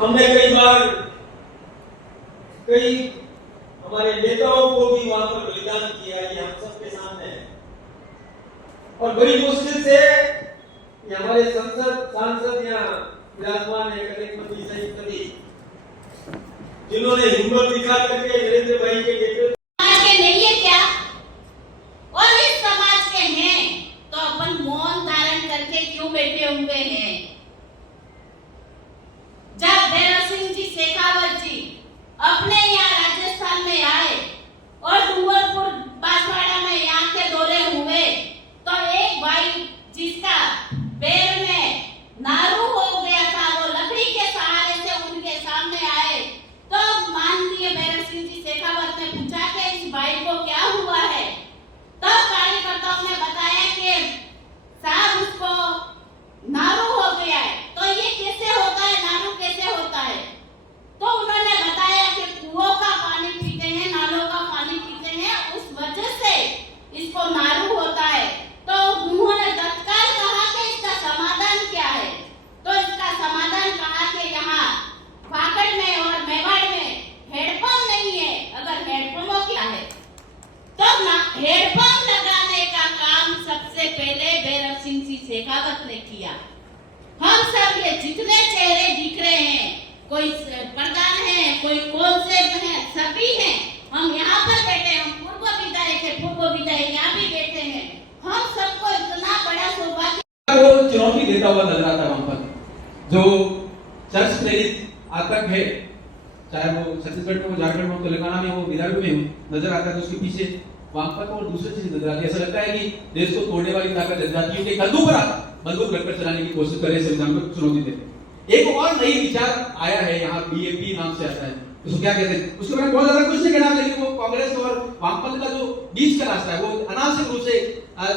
हमने कई बार कई हमारे नेताओं को भी वहां पर बलिदान किया, ये हम सबके सामने है। और बड़ी मुश्किल से ये हमारे सांसद यहाँ विराजमान है कलेक्टर सहित सभी, जिन्होंने हिम्मत दिखा करके नरेंद्र भाई के नेतृत्व के नहीं है क्या, और इस समाज के हैं तो अपन मौन धारण करके क्यों बैठे हुए हैं? जब भैरव सिंह जी शेखावत जी अपने यहाँ राजस्थान में आए और डूंगरपुर बांसवाड़ा में यहाँ के दौरे हुए, तो एक भाई जिसका पैर में नारू हो गया था, वो लकड़ी के सहारे से उनके सामने आए, तो माननीय भैरव सिंह जी शेखावत ने पूछा कि इस भाई को क्या हुआ है? तब कार्यकर्ताओं ने बताया कि साहब उसको नारू हो गया है। तो ये कैसे होता है, नारू कैसे होता है? तो उन्होंने बताया कि कुओं का पानी पीते हैं, नालों का पानी पीते हैं, उस वजह से इसको नारू होता है। तो उन्होंने तत्काल कहा कि इसका समाधान क्या है? तो इसका समाधान कहा कि यहाँ फाकड़ में और मेवाड़ में हेडपंप नहीं है, अगर हेडपंपों क्या है तो ना हेडपंप लगाने का काम सबसे पहले भैरव सिंह जी शेखावत ने किया। हम सब ये जितने चेहरे दिख रहे हैं, कोई प्रधान है, कोई कॉन्सेप्ट है, सभी हैं, हम यहाँ पर बैठे, हम पूर्व विधायक है, पूर्व विधायक यहाँ भी बैठे हैं, हम सबको इतना बड़ा सौभाग्य वो चुनौती देता हुआ नजर आता है वहां पर जो चर्च प्रेरित आतंक है, चाहे वो छत्तीसगढ़ में हो, झारखंड में हो, तेलंगाना में हो, बिहार में हो, नजर आता है। तो उसके पीछे वहां पर और दूसरी चीज नजर आती है। ऐसा लगता है कि देश को तोड़ने वाली ताकत जनजातियों के कंधों पर बंदूक रखकर चलाने की कोशिश करे, संविधान को चुनौती देते। एक और नई विचार आया है यहाँ, बीएपी नाम से आता है, उसको क्या कहते हैं, उसके बारे में बहुत ज्यादा कुछ नहीं कहना, लेकिन वो कांग्रेस और वामपंथ का जो बीच का रास्ता है, वो अनावश्यक रूप से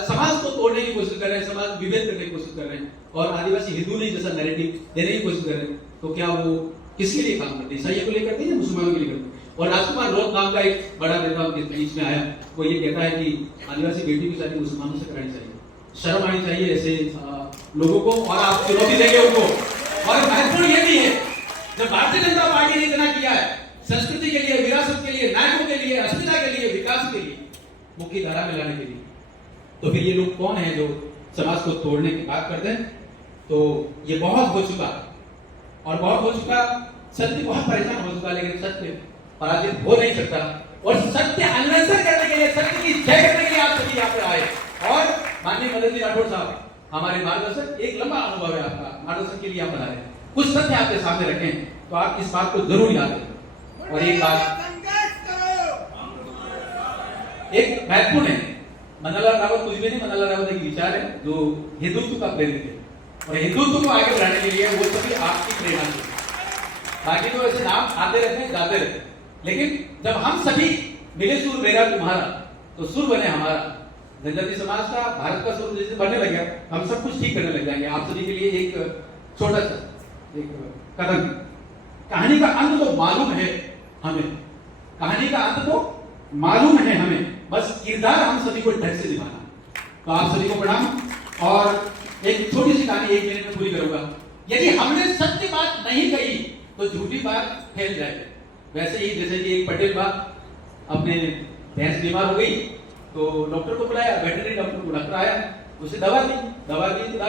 समाज को तोड़ने की कोशिश कर रहे हैं, समाज विभेद करने की कोशिश कर रहे हैं और आदिवासी हिंदू नहीं जैसा नैरेटिव देने की कोशिश कर रहे हैं। तो क्या वो किसके लिए काम करते हैं? ईसाइयों को लिए करते हैं या मुसलमानों के लिए करते हैं? और राजकुमार रोहत नाम का एक बड़ा नेता उनके बीच में आया, वो ये कहता है कि आदिवासी बेटी की शादी मुसलमानों से करानी चाहिए, शर्म आनी चाहिए ऐसे लोगों को, और आप चुनौती देंगे उनको। और महत्वपूर्ण ये भी है, जब भारतीय जनता पार्टी ने इतना किया है संस्कृति के लिए, विरासत के लिए, नायकों के लिए, अस्मिता के लिए, विकास के लिए, मुख्य धारा में लाने के लिए, तो फिर ये लोग कौन है जो समाज को तोड़ने की बात करते हैं? तो ये बहुत हो चुका और बहुत हो चुका, सत्य बहुत परेशान हो चुका, लेकिन सत्य पराजित हो नहीं सकता। और सत्य अन्वेषण करने के लिए, सत्य की जय करने के लिए आप सभी यहाँ पे आए। और माननीय मदन जी राठौड़ साहब हमारे मार्गदर्शक, एक लंबा अनुभव है आपका, मार्गदर्शन के लिए आप आए, कुछ सत्य आपके सामने रखें तो आप इस बात को जरूर याद रखें। और एक बात एक महत्वपूर्ण है, मनोहर रावत कुछ भी नहीं, मनोहर रावत एक विचार है जो हिंदुत्व का प्रेरित है, और हिंदुत्व को आगे बढ़ाने के लिए वो सभी आपकी प्रेरणा से। बाकी तो ऐसे नाम आते रहते हैं, जाते रहते हैं, लेकिन जब हम सभी मिले सुर मेरा तुम्हारा, तो सुर बने हमारा, जनजाति समाज का, भारत का सुर जैसे बनने लग गया, हम सब कुछ ठीक करने लग जाएंगे। आप सभी के लिए एक छोटा सा एक कदम, कहानी का अंत तो मालूम है हमें, कहानी का अंत तो मालूम है हमें, बस किरदार हम सभी को ढंग से निभाना। तो आप सभी को प्रणाम, और एक छोटी सी कहानी 1 मिनट में पूरी करूंगा। यदि हमने सत्य बात नहीं कही तो झूठी बात फैल जाएगी। वैसे ही जैसे कि एक पटेल बा अपने भैंस बीमार हो गई तो डॉक्टर को बुलाया, वेटरनरी डॉक्टर को, डॉक्टर आया, उसे दवा दी तो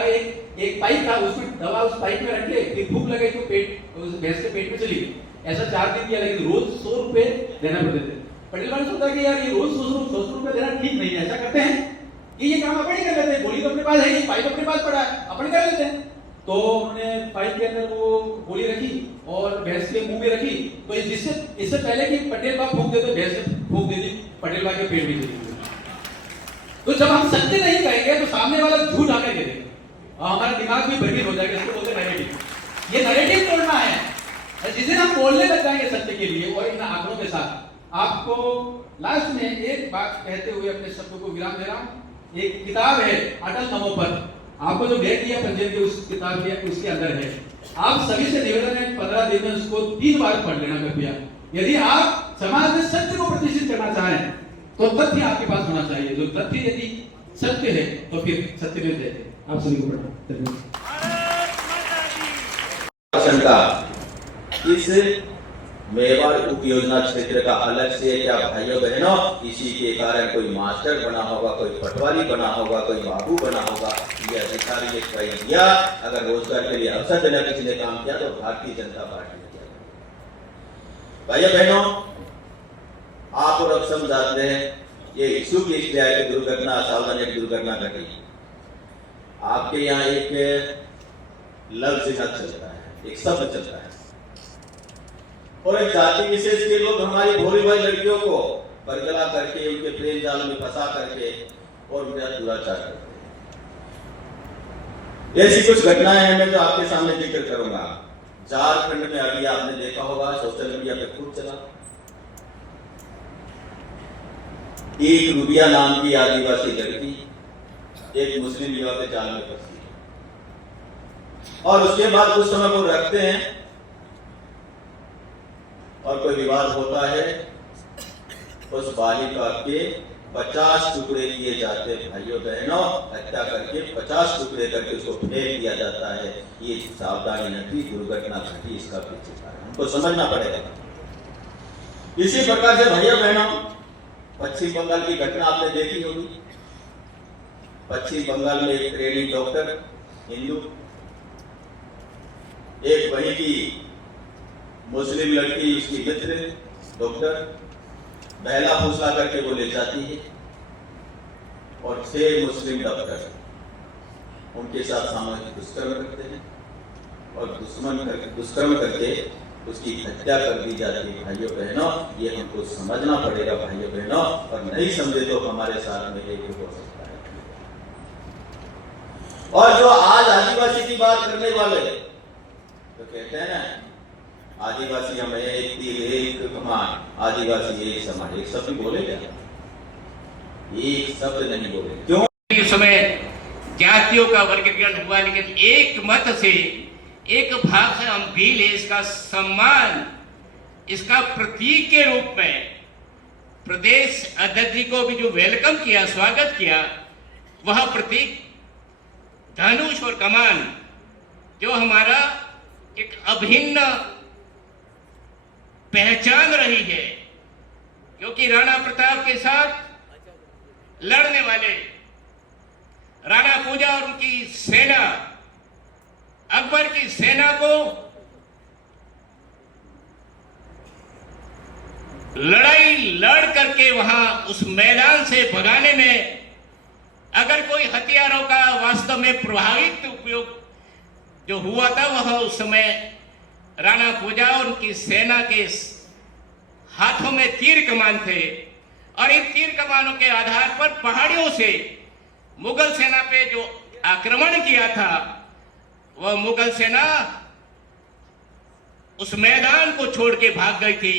एक पाइप था, उसमें दवा उस पाइप में रख के फिर भूख लगे तो पेट उस भैंस के पेट में चली गई। ऐसा 4 दिन किया, लेकिन रोज 100 रुपए देना पड़ते थे। पटेल बा ने सोचा कि यार ये रोज 100 रुपए देना ठीक नहीं है, ऐसा करते हैं कि ये काम अपन ही कर लेते हैं, गोली तो अपने पास है ही, पाइप अपने पास पड़ा है, अपन कर लेते हैं। तो उन्होंने पाइप के अंदर वो गोली रखी और भैंस के मुंह में रखी, तो इससे पहले कि पटेल बा फूंक देते, भैंस ने फूंक दे दी, पटेल बा के पेट में चली गई। तो जब हम सत्य नहीं कहेंगे तो सामने वाला झूठ आके दे देगा और हमारा दिमाग भी भ्रमित हो जाएगा, इसको बोलते हैं नैरेटिव। ये नैरेटिव तोड़ना है। जिस दिन हम बोलने लग जाएंगे सत्य के लिए और इन आंकड़ों के साथ, आपको लास्ट में एक बात कहते हुए अपने शब्दों को विराम दे रहा हूं। एक किताब है अटल नमो पर, आपको जो भेज दिया पंजीयन की उस किताब के उसके अंदर है। आप सभी से निवेदन है 15 दिन में उसको 3 बार पढ़ लेना कृपया। यदि आप समाज में सत्य को प्रतिष्ठित करना चाहें तो तथ्य आपके पास होना चाहिए, जो तथ्य यदि सत्य है तो फिर सत्य में जय है। आप सभी को प्रणाम। इस मेवाड़ उप योजना क्षेत्र का अलग से क्या भाइयों बहनों, इसी के कारण कोई मास्टर बना होगा, कोई पटवारी बना होगा, कोई बाबू बना होगा, ये अधिकारी ने ट्राई किया। अगर रोजगार के लिए अवसर देना किसी ने काम किया तो भारतीय जनता पार्टी ने किया। भाइयों बहनों, आप और अब सब जानते हैं ये इशू की इसलिए की दुर्घटना, सावधानी दुर्घटना घटी। आपके यहाँ एक लफ्ज चलता है, एक शब्द चलता है, और एक जाति विशेष के लोग हमारी भोली भाई लड़कियों को बरगला करके उनके प्रेम जाल में फंसा करके और उनका दुराचार करते हैं। ऐसी कुछ घटनाएं हैं मैं जो आपके सामने जिक्र करूंगा। झारखंड में अभी आपने देखा होगा, सोशल मीडिया पे खूब चला, एक रूबिया नाम की आदिवासी लड़की एक मुस्लिम युवा के जाल में फंसी और उसके बाद कुछ समय वो रखते हैं और कोई विवाद होता है, उस बालिका के 50 टुकड़े किए जाते हैं। भाइयों बहनों, हत्या करके 50 टुकड़े करके उसको फेंक दिया जाता है। ये सावधानी न थी, दुर्घटना घटी, इसका पीछे कारण हमको समझना पड़ेगा। इसी प्रकार से भाइयों बहनों, पश्चिम बंगाल की घटना आपने देखी होगी। पश्चिम बंगाल में एक ट्रेनिंग डॉक्टर हिंदू एक वहीं की मुस्लिम लड़की, उसकी मित्र डॉक्टर बहला फुसला करके वो ले जाती है और 6 मुस्लिम डॉक्टर उनके साथ सामूहिक दुष्कर्म करते हैं और दुष्कर्म करके उसकी हत्या कर दी जाती है। भाइयों बहनों, ये हमको समझना पड़ेगा भाइयों बहनों, और नहीं समझे तो हमारे साथ में ये हो सकता है। और जो आज आदिवासी की बात करने वाले तो कहते हैं ना, आदिवासी हम एक तीर एक कमान, आदिवासी एक समान, एक शब्द बोले क्या? एक शब्द नहीं बोले। क्यों? इस समय जातियों का वर्गीकरण हुआ, लेकिन एक मत से, एक भाग से हम भी ले इसका सम्मान, इसका प्रतीक के रूप में प्रदेश अध्यक्ष जी को भी जो वेलकम किया, स्वागत किया, वह प्रतीक धनुष और कमान जो हमारा एक अभिन्न पहचान रही है, क्योंकि राणा प्रताप के साथ लड़ने वाले राणा पूजा और उनकी सेना, अकबर की सेना को लड़ाई लड़ करके वहां उस मैदान से भगाने में अगर कोई हथियारों का वास्तव में प्रभावित उपयोग जो हुआ था, वह उस समय राणा पूजा और उनकी सेना के हाथों में तीर कमान थे और इन तीर कमानों के आधार पर पहाड़ियों से मुगल सेना पे जो आक्रमण किया था, वह मुगल सेना उस मैदान को छोड़ के भाग गई थी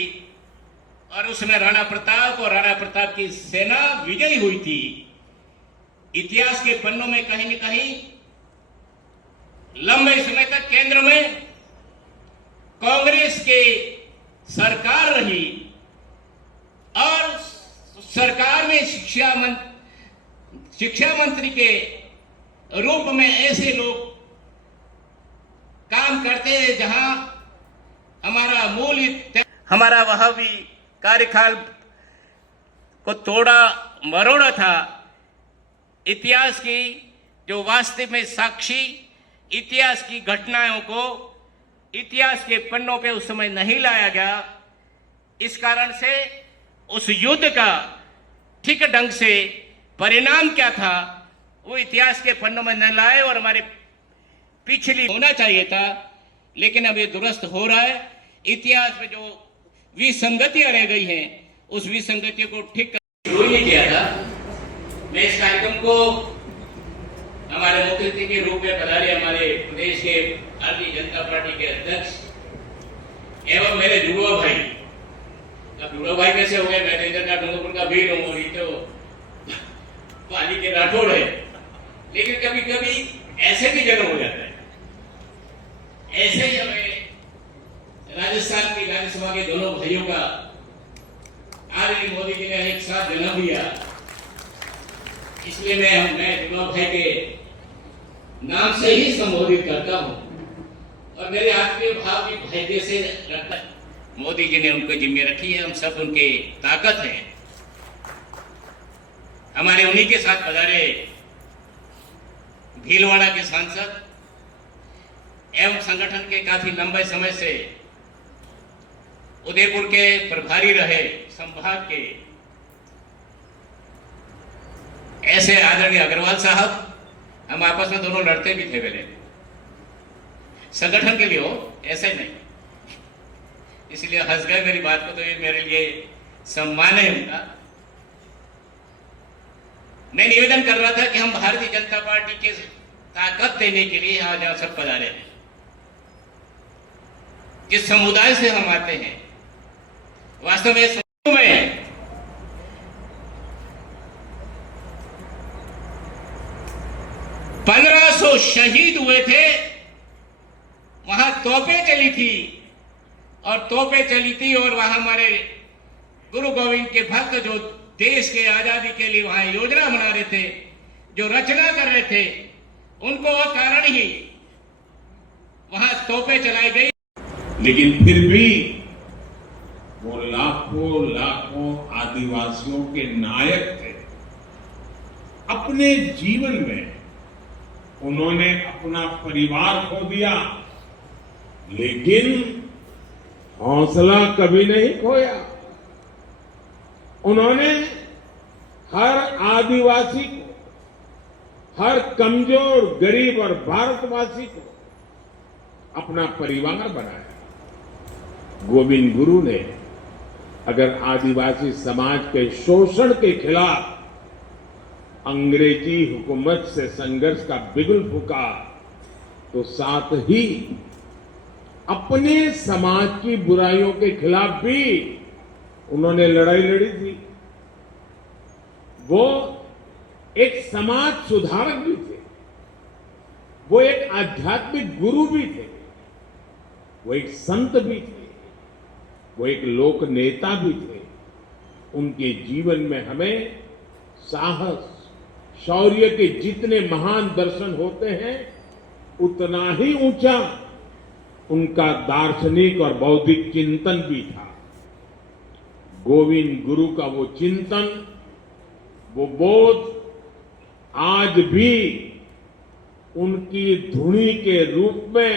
और उसमें राणा प्रताप और राणा प्रताप की सेना विजयी हुई थी। इतिहास के पन्नों में कहीं न कहीं लंबे समय तक केंद्र में कांग्रेस के सरकार रही और सरकार में शिक्षा मंत्री के रूप में ऐसे लोग काम करते हैं जहां हमारा वह भी कार्यकाल को तोड़ा मरोड़ा था। इतिहास की जो वास्तव में साक्षी इतिहास की घटनाओं को इतिहास के पन्नों पे उस समय नहीं लाया गया। इस कारण से उस युद्ध का ठीक ढंग से परिणाम क्या था वो इतिहास के पन्नों में न लाए और हमारे पिछली होना चाहिए था, लेकिन अब ये दुरुस्त हो रहा है। इतिहास में जो विसंगतियां रह गई हैं उस विसंगतियों को ठीक कर शुरू ही किया था। मैं इस कार्यक्रम को हमारे मुख्य अतिथि के रूप में बता रहे हमारे प्रदेश के भारतीय जनता पार्टी के अध्यक्ष एवं मेरे जुड़वा भाई। अब जुड़वा भाई कैसे हो गए? मैं तो इधर का डूंगरपुर का भीड़ हूँ और ये तो पानी के राठौड़ है, लेकिन कभी कभी ऐसे भी जन्म हो जाता है। ऐसे ही हमें राजस्थान की राज्यसभा के दोनों भाइयों का आदरणीय मोदी जी ने एक साथ जन्म लिया, इसलिए मैं जुड़वा भाई के नाम से ही संबोधित करता हूं। और मेरे आत्मीय भाव भी भाई जैसे लगता है। मोदी जी ने उनको जिम्मे रखी है, हम सब उनके ताकत हैं। हमारे उन्हीं के साथ पधारे भीलवाड़ा के सांसद एवं संगठन के काफी लंबे समय से उदयपुर के प्रभारी रहे संभाग के ऐसे आदरणीय अग्रवाल साहब, हम आपस में दोनों लड़ते भी थे पहले, संगठन के लिए हो, ऐसे नहीं। इसलिए हंस गए मेरी बात को, तो ये मेरे लिए सम्मान है उनका। मैं निवेदन कर रहा था कि हम भारतीय जनता पार्टी के ताकत देने के लिए आज यहाँ सब पधारे हैं। जिस समुदाय से हम आते हैं, वास्तव में 1500 शहीद हुए थे, वहां तोपें चली थी और वहां हमारे गुरु गोविंद के भक्त जो देश के आजादी के लिए वहां योजना बना रहे थे, जो रचना कर रहे थे, उनको कारण ही वहां तोपें चलाई गई। लेकिन फिर भी वो लाखों आदिवासियों के नायक थे। अपने जीवन में उन्होंने अपना परिवार खो दिया, लेकिन हौसला कभी नहीं खोया। उन्होंने हर आदिवासी को, हर कमजोर, गरीब और भारतवासी को अपना परिवार बनाया। गोविंद गुरु ने अगर आदिवासी समाज के शोषण के खिलाफ अंग्रेजी हुकूमत से संघर्ष का बिगुल फूंका, तो साथ ही अपने समाज की बुराइयों के खिलाफ भी उन्होंने लड़ाई लड़ी थी। वो एक समाज सुधारक भी थे, वो एक आध्यात्मिक गुरु भी थे, वो एक संत भी थे, वो एक लोक नेता भी थे। उनके जीवन में हमें साहस, शौर्य के जितने महान दर्शन होते हैं, उतना ही ऊंचा उनका दार्शनिक और बौद्धिक चिंतन भी था। गोविंद गुरु का वो चिंतन, वो बोध आज भी उनकी धुनी के रूप में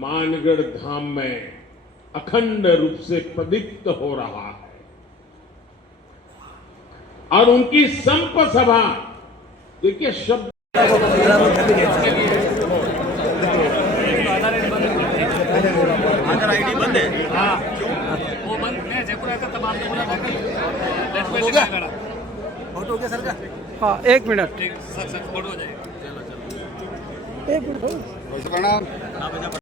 मानगढ़ धाम में अखंड रूप से प्रदीप्त हो रहा है। और उनकी संप सभा, देखिए शब्द आईडी बंद है। वो बंद है, जयपुर आया था तब आपने बोला था कि हो गया फोटो हो गया सर का। हाँ 1 मिनट ठीक, सर फोटो हो जाएगा। एक मिनट।